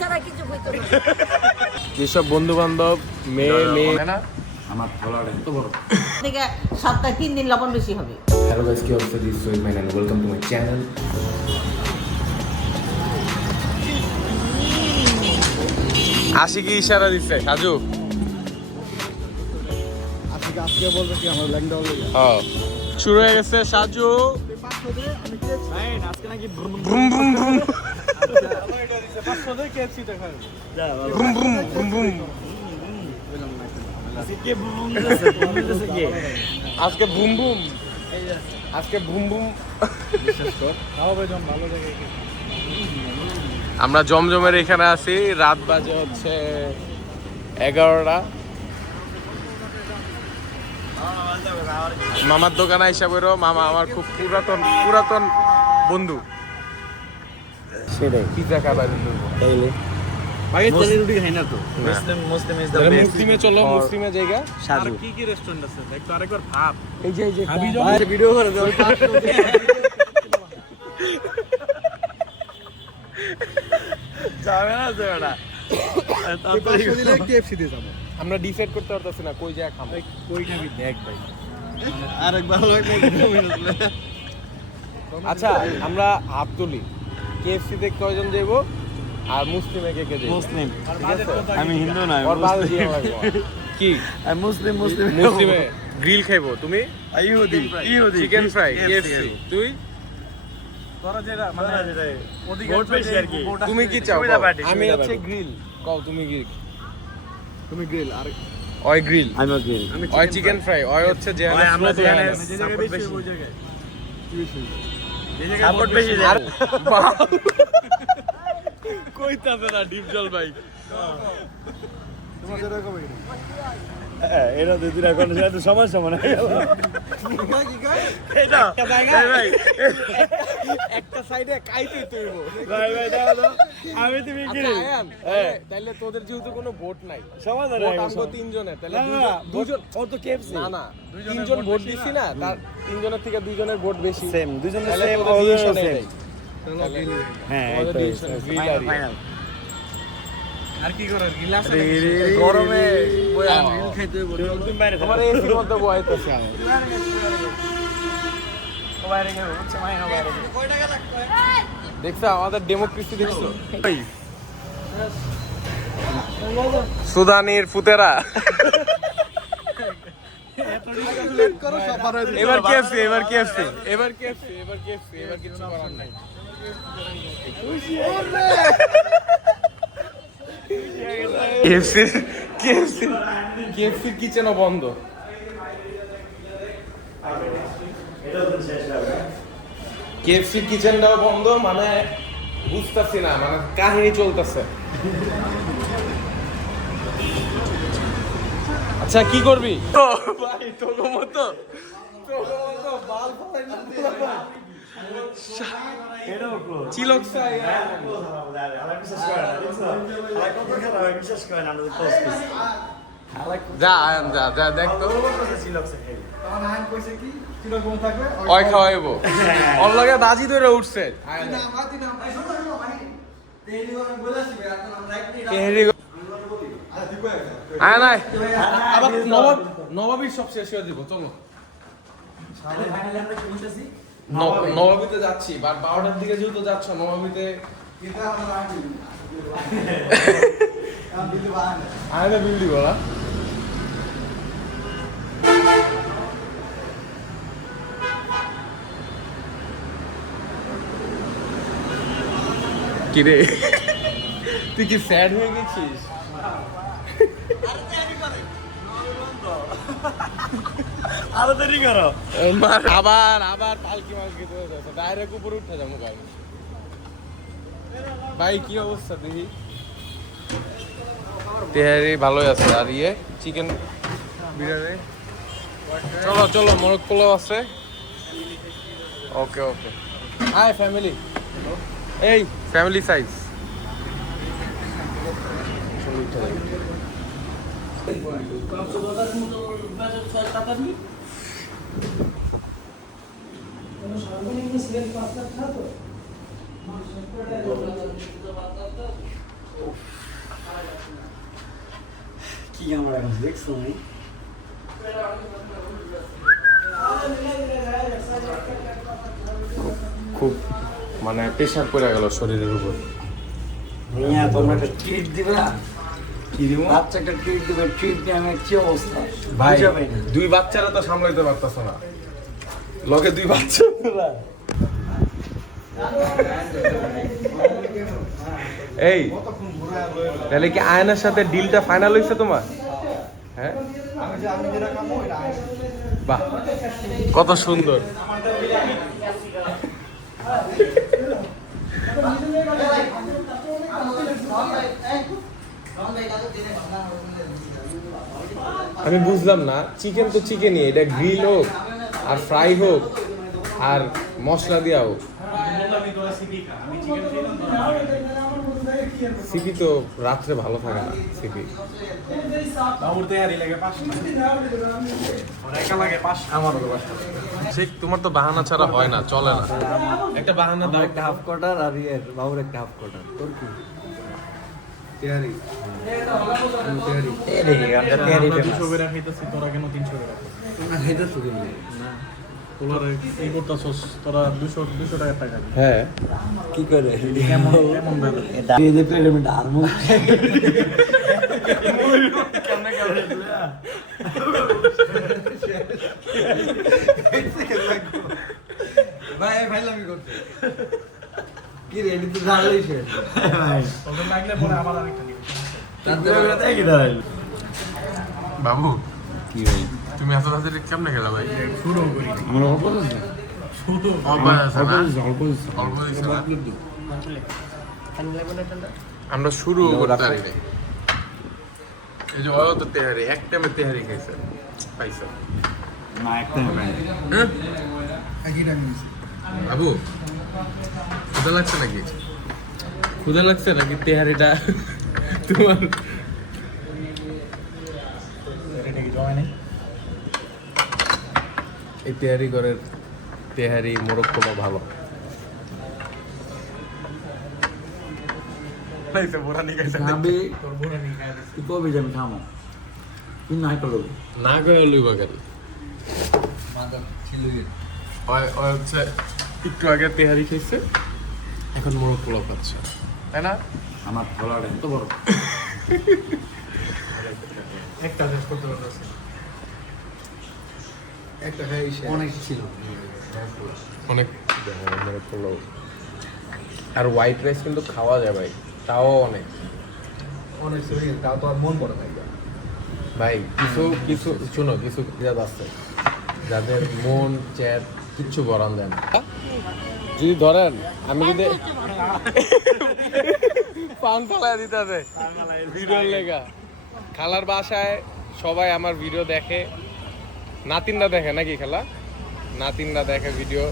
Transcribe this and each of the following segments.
ছাড়া কিছু কইতো না। যেসব বন্ধু বান্ধব মেয়ে না আমার থলাটা এত বড়। দেখে সপ্তাহে 3 দিন লবণ বেশি হবে। হ্যালো গাইস, কি অবস্থা? This is my channel, welcome to my channel. Aashiqui ইশারা দিচ্ছে সাজু। আজকে বলবে কি আমার ল্যাংডা হলো। হ্যাঁ, শুরু হয়ে গেছে সাজু। আজকে নাকি ব্রুম ব্রুম ব্রুম ব্রুম ব্রুম ব্রুম ব্রুম। আজকে বুম বুম, আজকে বুম বুম। আমরা জমজমের এখানে আছি, রাত বাজে হচ্ছে 11টা। মামার দোকানে হিসাবের মামা আমার খুব পুরাতন বন্ধু। সেটাই পিজা খাবার তাইলে ভাই তেলের রুটি খাই না তো। মুসলিম ইজ দ্য বেস্ট। মুসলিমে চলো, মুসলিমে জায়গা। সাজু কি কি রেস্টুরেন্ট আছে একটু আরেকবার ভাব। এই যে ভাই ভিডিও করে দাও। যাবে না যাবে কেএফসি তে যাব। আমরা ডিসাইড করতে পারতেছি না কই জায়গা খাবো। কই খাবি দেখ ভাই। আরেকবার লাগে আচ্ছা, আমরা হাত তুলি। কেএফসি তে কয়জন যাইবো আর মুসলিমে কে কে যাইবো? মুসলিম। ঠিক আছে? আমি হিন্দু না, ওর বাদ দিয়ে লাগবো। কি আমি মুসলিম। মুসলিমে গ্রিল খাইবো, তুমি ইহুদি চিকেন ফ্রাই কেএফসি, তুই তোরা যেটা মানে ভোট বেশি আর কি। তুমি কি চাও? সুবিধা কও। পার্টি, আমি সুবিধা হচ্ছে পার্টি। গ্রিল। কও তুমি কি? তুমি গ্রিল আর ওই গ্রিল, আমি গ্রিল। ওই চিকেন ফ্রাই, ওই হচ্ছে যে আমরা যেখানে যে জায়গায় বেশি ওই জায়গায় সাপোর্ট বেশি আর কইতাছে না ডিপ জল ভাই। তোমাদের এরকম এরা দুদিন এখন যেহেতু সমস্যা মনে হয় এটা ভাই একটা সাইডে কাইতেই তুইবো। ভাই ভাই দাও দাও আমি তুমি কি আচ্ছা, আয়ান, তাইলে তোদের যেহেতু কোনো ভোট নাই, সমাধান ভোট হয়ে আমগো গেছে। তিনজনের, তাহলে না না দুজন ও তো কেএফসি না তিনজন ভোট দিছি না, তার তিনজনের থেকে দুইজনের ভোট বেশি। সেম দুজনের তাহলে সেম তোদের ওদের decision এ সেম যাই। তাহলে হ্যাঁ আমাদের এইটাই decision grill আর ইয়ে। ফাইনাল আর কি করার গিলাস গরমে হ্যাঁ। গ্রিল খাইতে হইব। তুমি বাইরে তোমার এসির মধ্যে বয়াইতেছে আমি। বাইরে গেল হচ্ছে মাইনা বাইরে দেখছো আমাদের ডেমোক্রেসি? দেখছো সুদানির ফুতেরা। এবার কেএফসি, এবার কেএফসি, এবার কেএফসি, এবার কেএফসি, এবার কিছু করার নাই। কেএফসি কিচেনও বন্ধ। কেএফসি কিচেনটাও বন্ধ, মানে বুঝতেছি না, মানে কাহিনী চলতেছে। আচ্ছা কি করবি? ভাই তোর মতো বাল ফলাই না চিলকসা যা আয়ান যা যা দেখ তো ওই খাওয়াইবো। ওর লগে বাজি ধরে উঠছে। আয় নাই আবার নবাবীর সব শেষ হয়ে দিব। চলো নবাবীতে যাচ্ছি, 12টার দিকে যেহেতু যাচ্ছ নবাবীতে। আয় বিল দিব না। কিরে তুই কি স্যাড হয়ে গেছিস? আরো দেরি করো আবার পালকি মালকি ডাইরেক্ট উপরে উঠে যাবো গাড়ি। ভাই কি অবস্থা দেখি? তেহারি ভালোই আছে। আর ইয়ে চিকেন বিরিয়ানি, চলো চলো মোরগ পোলাও আছে। ওকে ওকে, হাই ফ্যামিলি, এই ফ্যামিলি সাইজ। কি ক্যামেরা এখন দেখছো নি খুব মানে প্রেশার পড়ে গেল শরীরের উপর। মিয়া তোমরা একটা ট্রিট দিবে না কি দিব বাচ্চা একটা ট্রিট দিবে ট্রিট দিয়ে আমি কি অবস্থা ভাই বুঝা পাই না। দুই বাচ্চারা তো সামলাইতে পারতাছ না, লগে দুই বাচ্চা। এই তাহলে কি আয়নার সাথে ডিলটা ফাইনাল হয়েছে তোমার? হ্যাঁ বাহ কত সুন্দর। আমি বুঝলাম না, চিকেন তো চিকেনই, এটা গ্রিল হোক আর ফ্রাই হোক আর মশলা দেওয়া হোক, সিপি তো রাত্রে ভালো থাকে না। সিপি ঠিক, তোমার তো বাহানা ছাড়া হয় না, চলে না। একটা বাহানা দাও। একটা হাফ কোয়ার্টার আর ইয়ের বাবুর একটা হাফ কোয়ার্টার তোর কি তেয়ারি তেয়ারি আমরা 200 করে খাইতেছি, তোরা কেন 300 করে? তোমরা খাইতেছো কিন্তু না তোরা এই করতেছস, তোরা 200 টাকা টাকা দিবি। হ্যাঁ কি করে কেমন কেমন ভাবে এটা এই যে প্লেটে আমি ডালমু ভাই ভাইলামি করতে কি রে এটা তো ডালই শেষ ভাই তোদের লাগলে পরে আবার আরেকটা দিবি। বাবু কি ভাই তুমি এত রাত্রে কেমনে খেলা ভাই? শুরু করি আমার অপর আছে শুরু অভ্যাস আছে না? অল্প অল্প দিছে না? আমরা শুরু করতে পারি নাই। এই যে ওরা তো তেহারি, এক টাইমে তেহারি খাইছে পাইছে। না একটা ভাই হ্যাঁ বাবু ক্ষুধা লাগছে নাকি? ক্ষুধা লাগছে নাকি তেহারিটা তোমার? এটা কি জমা নেই? এই তেহারি ঘরের তেহারি মোরগ কমা ভালো। খাবে তোর বোরা নি খায় দিছে। তুই কবে যাবি খামো তুই নাই করবি না করে লইবা কেন? মাদা ছিল ওই হচ্ছে একটু আগে তেহারি খাইছে, এখন মোরগ পোলাও খাচ্ছে, তাই না? আমার ফলাটা এত বড় একটা শেষ করতে পারতেছি। একটা খাই অনেক ছিল অনেক মোরগ পোলাও আর হোয়াইট রাইস কিন্তু খাওয়া যায় ভাই, তাও অনেক। অনেক ছিল তাও তো আর মন পড়ে না ভাই কিছু কিছু শুনো, কিছু জাত আছে যাদের মন চ্যাট কিচ্ছু গরম দেয় না। যদি ধরেন আমি যদি পান ফলায় দিতে হবে ভিডিওর লেগা, খালার বাসায় সবাই আমার ভিডিও দেখে, নাতিনরা দেখে নাকি খালা? নাতিনরা দেখে ভিডিও।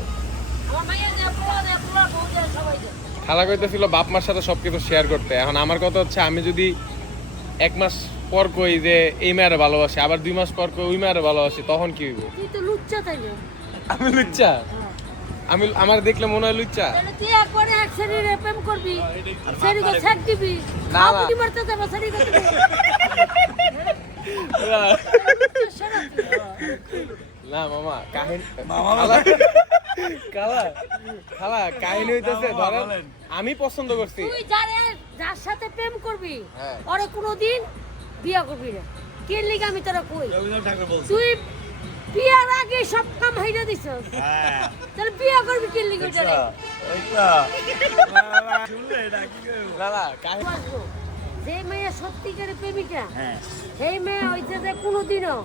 খালা কইতেছিল বাপ মার সাথে সবকিছু শেয়ার করতে। এখন আমার কথা হচ্ছে, আমি যদি 1 মাস পর কই যে এই মেয়েরে ভালোবাসি, আবার 2 মাস পর কই ওই মেয়েরে ভালোবাসি, তখন কি হইব? তুই তো লুচ্চা তাইলে। আমি লুচ্চা? আমি আমার দেখলে মনে হয় লুচ্চা? তাহলে তুই একবারে এক শরীরে প্রেম করবি, শরীরে ছাক দিবি, না, না। আপনি মারতে যাবো শরীরে দিবি। না মামা, কাহিনী খালা খালা খালা কাহিনী হইতেছে, ধরেন আমি পছন্দ করছি। তুই যার সাথে প্রেম করবি হ্যাঁ। ওরে কোনোদিন বিয়া করবি না। কে লিগে আমি তোরা কই? তুই বিয়ার আগে সব কাম হাইরা দিছস। তাহলে বিয়া করবি কে লিগে ওটারে? না না কাহিনী বুঝবো, যে মেয়ে সত্যিকারের প্রেমিকা সেই মেয়ে হইছে যে কোনোদিনও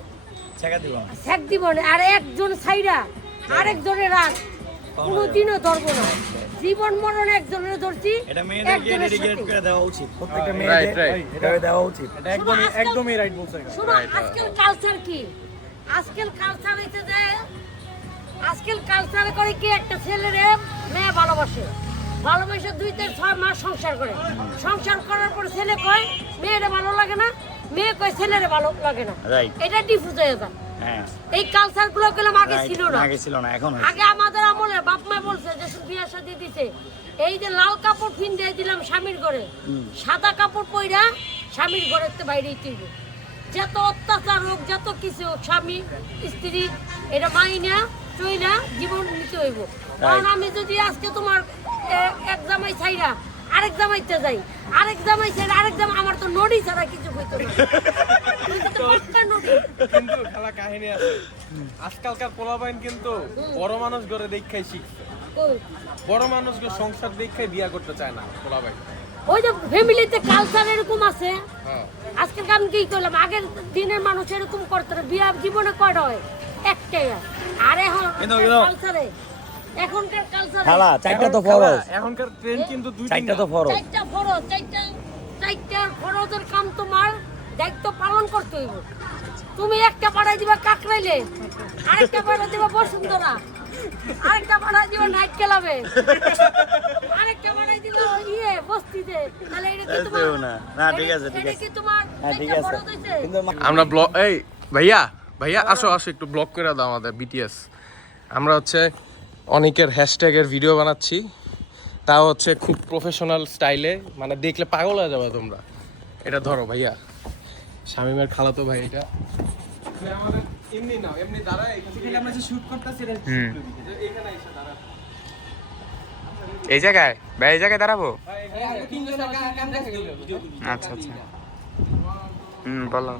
ছ্যাক দিব না, আর একজন ছাইরা আরেকজনের রাগ কোনোদিনও ধরবো না। জীবন মরণ একজনের ধরছি, একজনের সাথে। দেওয়া উচিত প্রত্যেকটা রাইট রাইট এটা দেওয়া উচিত। এটা একদমই রাইট বলছে। শোনো, আজকাল কালচার কি? আজকাল কালচার হইছে যে আজকাল কালচার করে কি একটা ছেলেরে মেয়ে ভালোবাসে, ভালোবাসে 2-6 মাস সংসার করে, সংসার করার পর ছেলে কয় মেয়েরে ভালো লাগে না, মেয়ে কয় ছেলেরে ভালো লাগে না। এটা ডিফিউজ হয়ে যায়। এই কালচার গুলো গেলাম আগে ছিল না, এখন আগে আমাদের আমলে বাপ মা বলছে যে বিয়ে শাদী দিতে এই যে লাল কাপড় ফিন দিয়ে দিলাম স্বামীর ঘরে, সাদা কাপড় পইরা স্বামীর ঘরের বাইরেই তুইব। যত অত্যাচার হোক যত কিছু হোক স্বামী স্ত্রী এটা মাইনা চইলা জীবন নিতে হইব। কারণ আমি যদি আজকে তোমার এক জামাই ছাইরা আরেক জামাইতে যাই, আরেক জামাই ছাইরা আরেক জামাই, আমার তো নড়ি ছাড়া কিছু হইতো না। কিন্তু খেলা কাহিনী আছে, আজকালকার পোলাপাইন কিন্তু বড় মানুষ ঘরে দেখাই শিখছে, বড় মানুষ সংসার দেখাই বিয়া করতে চায় না পোলাপাইন। ওই যে ফ্যামিলিতে কালচার এরকম আছে। আজকাল আমি কি করলাম, আগের দিনের মানুষ এরকম করতো না, বিয়া জীবনে কয়টা হয় একটাই। আর এখন কালচারে এখনকার কালচারে খালা চারটা তো ফরজ, এখনকার ট্রেন কিন্তু চারটা তো ফরজ। চারটা ফরজের কাম তোমার দায়িত্ব পালন করতে হইব। তুমি একটা পাঠাই দিবা কাকরাইলে, আরেকটা পাঠাই দিবা বসুন্ধরা, আরেকটা পাঠাই দিবা নাইট ক্লাবে, আরেকটা পাঠাই দিবা বস্তিতে। তাহলে এটা কি তোমার না ঠিক আছে ঠিক এটা আছে কি তোমার ঠিক চারটা আছে ফরজ হইছে? কিন্তু আমরা ব্লগ, এই ভাইয়া ভাইয়া আসো আসো একটু ব্লগ করে দাও আমাদের বিটিএস। আমরা হচ্ছে অনেকের হ্যাশট্যাগের ভিডিও বানাচ্ছি, তাও হচ্ছে খুব প্রফেশনাল স্টাইলে, মানে দেখলে পাগল হয়ে যাবে তোমরা। এটা ধরো ভাইয়া, শামিমের খালাতো ভাই এটা। আমাদের এমনি না, এমনি দাঁড়া, এখানে আমরা যে শুট করতেছি এখানে এসে দাঁড়া। এই জায়গায় ভাই, এই জায়গায় দাঁড়াবো? আচ্ছা আচ্ছা আচ্ছা, বলো।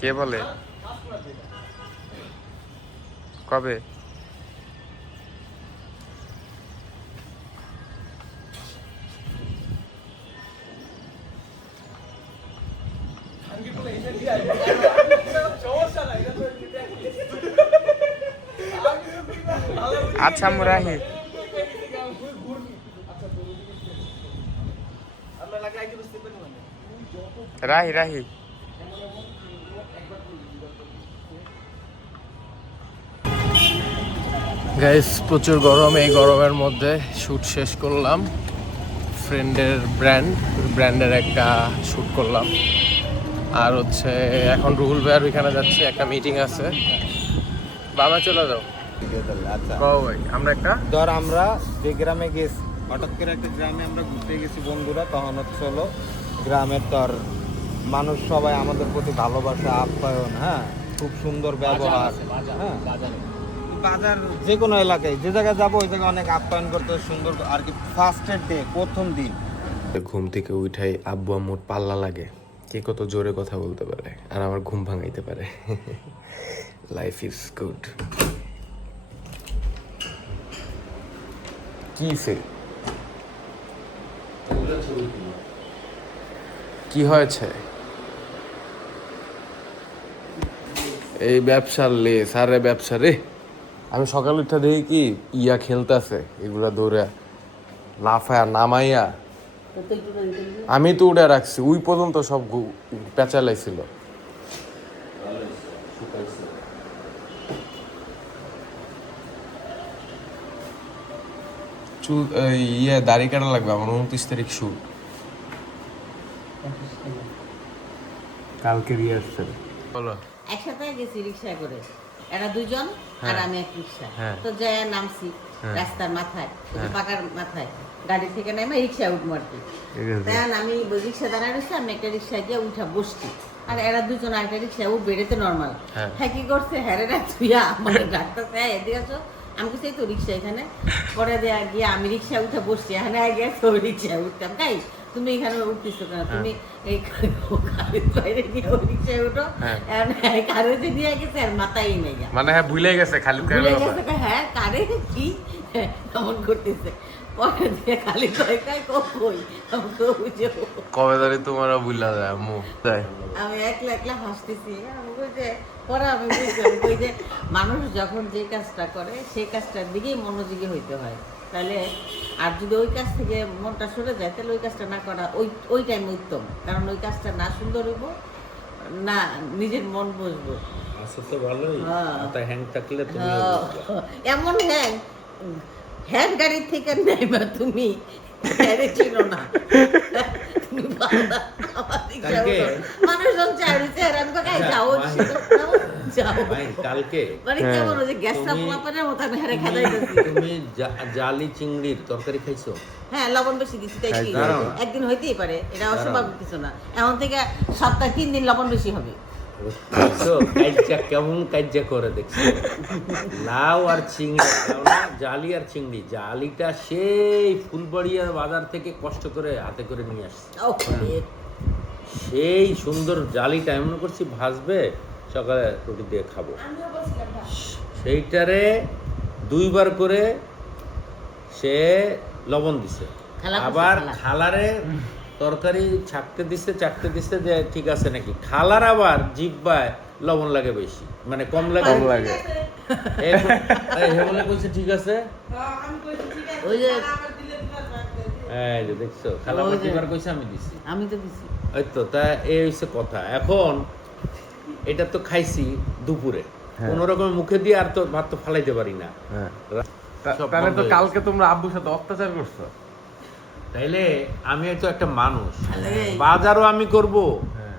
কে বলে কবে? আচ্ছা মুরাহি, রাহি রাহি। গাইস প্রচুর গরম, এই গরমের মধ্যে শ্যুট শেষ করলাম। ফ্রেন্ডের ব্র্যান্ডের একটা শ্যুট করলাম, আর হচ্ছে এখন রুহুল ভাইয়ার ওইখানে যাচ্ছি, একটা মিটিং আছে। বাবা চলে যাও। আচ্ছা কও ভাই, আমরা একটা ধর আমরা যে গ্রামে গেছি, হঠাৎ করে একটা গ্রামে আমরা ঘুরতে গেছি বন্ধুরা, তখন হচ্ছে হলো গ্রামের তোর মানুষ সবাই আমাদের প্রতি ভালোবাসা, আপ্যায়ন, হ্যাঁ খুব সুন্দর ব্যবহার। হ্যাঁ বাজার যে কোনো এলাকায় যে জায়গায় যাবো ওই জায়গায় অনেক আপ্যায়ন করতে সুন্দর আর কি। ফার্স্টের ডে, প্রথম দিন ঘুম থেকে উঠাই আব্বু আম্মুর পাল্লা লাগে, কে কত জোরে কথা বলতে পারে আর আমার ঘুম ভাঙাইতে পারে। Life is good. কি হয়েছে? এই ব্যবসার লেস, আরে ব্যবসা রে। আমি সকাল উঠে দেখি কি ইয়া খেলতেছে, এগুলা দৌড়া লাফায়া নামাইয়া, আমি তো উঠে রাখছি, ওই পর্যন্ত সব পেঁচালাইছিল। চুল ইয়ে দাড়ি কাটা লাগবে আমার, 29 তারিখ শুট, কালকে রিহার্সাল। বলো। একসাথে গেছি রিক্সায় করে, এরা দুজন আর আমি এক রিক্সা। হ্যাঁ। তো যাই নামছি রাস্তার মাথায়, পাকার মাথায়, গাড়ি থেকে নেমে রিক্সায় উঠবো আর কি। তখন আমি রিক্সা দাঁড়ায় রয়েছি, আমি একটা রিক্সায় গিয়ে উঠা বসছি, আর এরা দুজন আরেকটা রিক্সায় ও বেড়েতে নর্মাল। হ্যাঁ কি করছে, হ্যাঁ রে তুইয়া আমার ডাক্তার এদিকে আসো, আমি কিছু তো রিক্সা এখানে পরে দেয়া গিয়ে আমি রিক্সায় উঠে বসছি, এখানে আগে তো রিক্সায় উঠতাম। তাই তুমি এখানে উঠতেছো কেন, তুমি এই বাইরে গিয়ে রিক্সায় উঠো, কারেতে নিয়ে গেছে আর মাথায় নেই, মানে হ্যাঁ ভুলে গেছে, খালি ভুলে গেছে, হ্যাঁ কারে কি এমন করতেছে। পরে দিয়ে খালি কয় কই আমাকে বুঝে কবে ধরে তোমার ভুলা যায় আম্মু যায়। আমি একলা একলা হাসতেছি। আমি কই যে পরে আমি বুঝলাম কই যে মানুষ যখন যে কাজটা করে সেই কাজটার দিকেই মনোযোগী হইতে হয়, তাহলে আর যদি ওই কাজ থেকে মনটা সরে যায় তাহলে ওই কাজটা না করা ওই টাইমে উত্তম, কারণ ওই কাজটা না সুন্দর হইব না নিজের মন বসবো। আচ্ছা তো ভালোই, মাথায় হ্যাং থাকলে তুমি এমন হ্যাং হ্যাঁ গাড়ির থেকে নেবা তুমি হ্যারে চিনো না তুমি বাবা আমার দিকে কালকে? মানুষজন চাইছে হেরান করে যাও যাও ভাই কালকে মানে কেমন ওই যে গ্যাসটা পোলাপানের মতো আমি হেরে খাদাইতেছি তুমি জালি চিংড়ির তরকারি খাইছো? হ্যাঁ লবণ বেশি দিচ্ছি তাই কি দাঁড়াও। একদিন হইতেই পারে এটা অস্বাভাবিক কিছু না এখন থেকে সপ্তাহে 3 দিন লবণ বেশি হবে দেখছো কাইজা কেমন কাইজা করে দেখছো লাউ আর চিংড়ি লাউ না, জালি আর চিংড়ি জালিটা সেই ফুলবাড়িয়ার বাজার থেকে কষ্ট করে হাতে করে নিয়ে আসছে সেই সুন্দর জালিটা এমন করছি ভাজবে সকালে রুটি দিয়ে খাবো সেইটারে 2 বার করে সে লবণ দিছে খালা করছে, আবার খালা। খালারে তরকারি চাকতে দিছে যে ঠিক আছে নাকি খালার আবার জিহ্বায় লবণ লাগে বেশি মানে কম লাগে কম লাগে বলে কইছে ঠিক আছে ওই যে এই যে দেখছো খালা ওই যে- প্রতিবার কইছে আমি দিছি আমি তো দিছি ওই তো তা এই হচ্ছে কথা এখন এটা তো খাইছি দুপুরে হ্যাঁ। কোন রকম মুখে দিয়ে আর তো ভাত তো ফালাইতে পারি না হ্যাঁ সব তাহলে বন্ধ তো হয়ে কালকে তোমরা আব্বুর সাথে অত্যাচার করছো। তাইলে আমি তো একটা মানুষ তাহলে বাজারও আমি করব হ্যাঁ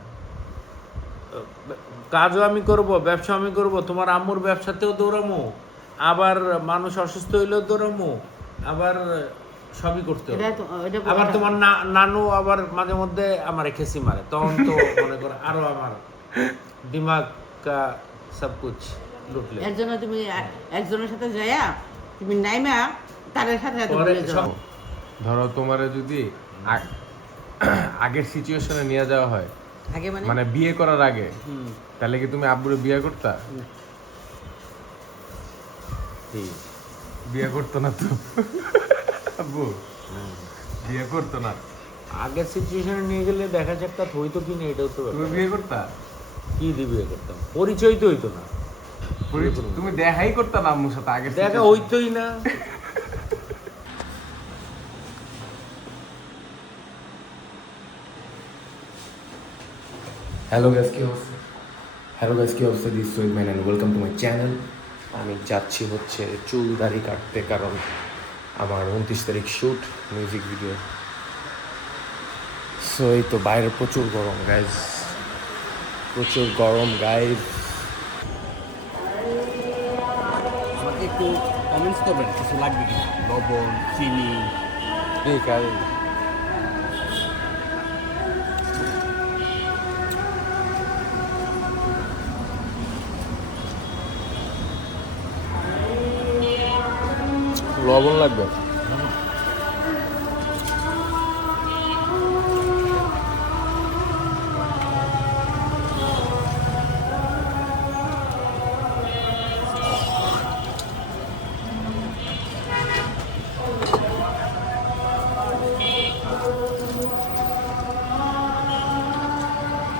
কাজও আমি করব ব্যবসা আমি করব তোমার আম্মুর ব্যবসাতেও দৌড়ামো আবার মানুষ অসুস্থ হইলেও দৌড়ামো আবার সবই করতে হবে এটা তো এটা আবার তোমার নানু আবার মাঝে মধ্যে আমার খেসি মারে তখন তো মনে করো আরো আমার দিমাগ কা সব কুছ লুটলে এর জন্য তুমি একজনের সাথে যাইয়া তুমি নাইমা তার সাথে সাথে পরে বলে যাও সব- ধরো তোমারে যদি আগের সিচুয়েশনে নিয়ে যাওয়া হয় আগে মানে মানে বিয়ে করার আগে হুম। তাহলে কি তুমি আব্বুরে বিয়ে করতা? কি? বিয়ে করতো না তো আব্বু বিয়ে করতো না। আগের সিচুয়েশনে নিয়ে গেলে দেখা যাক তা হইতো কি না এটাও তো তুমি ব্যাপার। বিয়ে করতা? কি দিয়ে বিয়ে করতাম পরিচয় তো হইতো না তুমি দেখাই করতা না আম্মুর সাথে আগের দেখা হইতোই না হ্যালো গাইস কি অবস্থা? হ্যালো গাইস কি অবস্থা? This Sohid man and welcome to my channel. আমি যাচ্ছি হচ্ছে চুল দাড়ি কাটতে, কারণ আমার 29 তারিখ শ্যুট মিউজিক ভিডিও। সো এই তো বাইরে প্রচুর গরম গাইজ, প্রচুর গরম গাইজ। আমাকে একটু কমেন্টস করবেন কিছু লাগবে কি লবণ চিনি ঠিক আছে। লবণ লাগবে।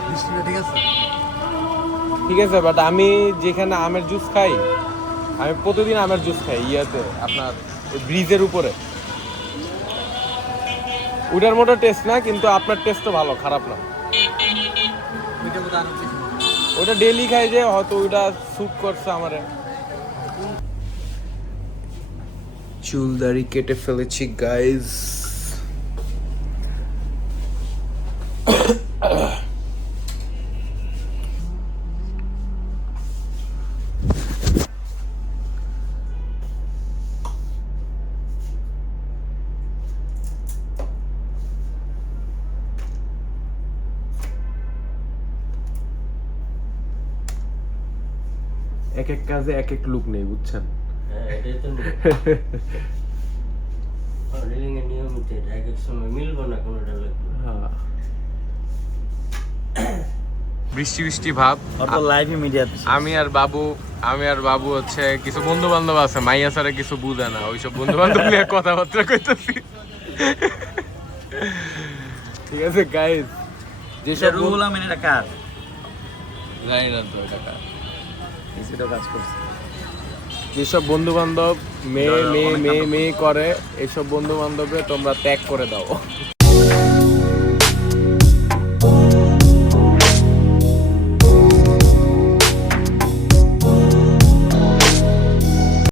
মিষ্টিটা ঠিক আছে ঠিক আছে, বাট আমি যেখানে আমের জুস খাই, আমি প্রতিদিন আমের জুস খাই ইয়াতে আপনার ব্রিজের উপরে। ওটার মতো টেস্ট না, কিন্তু আপনার টেস্টও ভালো, খারাপ না। ওইটা বোধ আরো বেশি মজা। ওটা ডেলি খাই যে হয়তো ওইটা স্যুট করছে আমারে। চুল দাড়ি কেটে ফেলেছি গাইজ। এক এক কাজে এক এক লুক নেই, বুঝছেন? হ্যাঁ এটাই তো রিলিং এর নিয়মিত এক এক সময় মিলবো না কোনোটা লাগবে হ্যাঁ। বৃষ্টি বৃষ্টি ভাব। অত লাইভ মিডিয়াতে আমি আর বাবু হচ্ছে কিছু বন্ধু বান্ধব আছে, মাইয়া ছাড়া কিছু বুঝে না, ওইসব বন্ধু বান্ধব নিয়ে কথাবার্তা কইতেছি। ঠিক আছে গাইজ, যেসব রুহুল আমিন এটা কার জানি না তো এটা কার। কিছুটা কাজ করছে যেসব বন্ধু বান্ধব মেয়ে করে, এইসব বন্ধু বান্ধবকে তোমরা ত্যাগ করে দাও।